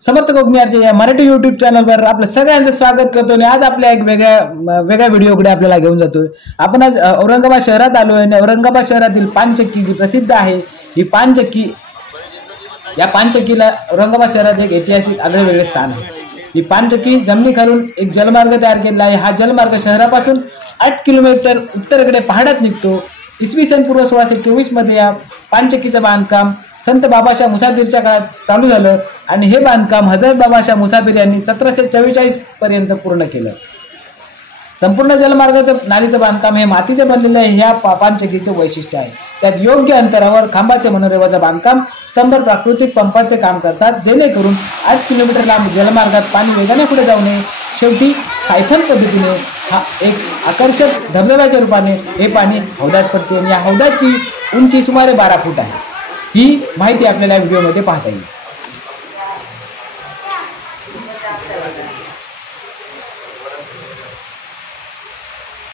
समर्थ कोकणीचे या मराठी युट्यूब चॅनलवर आपलं सगळ्यांचं स्वागत करतो आणि आज आपल्या एक वेगळ्या व्हिडिओकडे आपल्याला घेऊन जातोय। आपण आज औरंगाबाद शहरात आलोय आणि औरंगाबाद शहरातील पानचक्की जी प्रसिद्ध आहे ही पानचक्की, या पानचक्कीला औरंगाबाद शहरात एक ऐतिहासिक आगळेवेगळे स्थान आहे। ही पानचक्की जमिनीखालून एक जलमार्ग तयार केलेला आहे। हा जलमार्ग शहरापासून 8 किलोमीटर उत्तरेकडे पहाडात निघतो। इसवी सन पूर्व 1624 मध्ये या पानचक्कीचं बांधकाम संत बाबाशाह मुसाफिरच्या काळात चालू झालं आणि हे बांधकाम हजरत बाबाशाह मुसाफिर यांनी 1744 पर्यंत पूर्ण केलं। संपूर्ण जलमार्गाचं नालीचं बांधकाम हे मातीचे बनलेलं आहे। ह्या पानचक्कीचं वैशिष्ट्य आहे। त्यात योग्य अंतरावर खांबाचे मनोरेवाचं बांधकाम, स्तंभ प्राकृतिक पंपाचे काम करतात, जेणेकरून 8 किलोमीटर लांब जलमार्गात पाणी वेगाने पुढे जाऊ नये। शेवटी सायथन पद्धतीने हा एक आकर्षक धबधब्याच्या रूपाने हे पाणी हौदात पडते आणि या हौदाची उंची सुमारे 12 फूट आहे। ही माहिती आपल्याला व्हिडिओमध्ये पाहता येईल।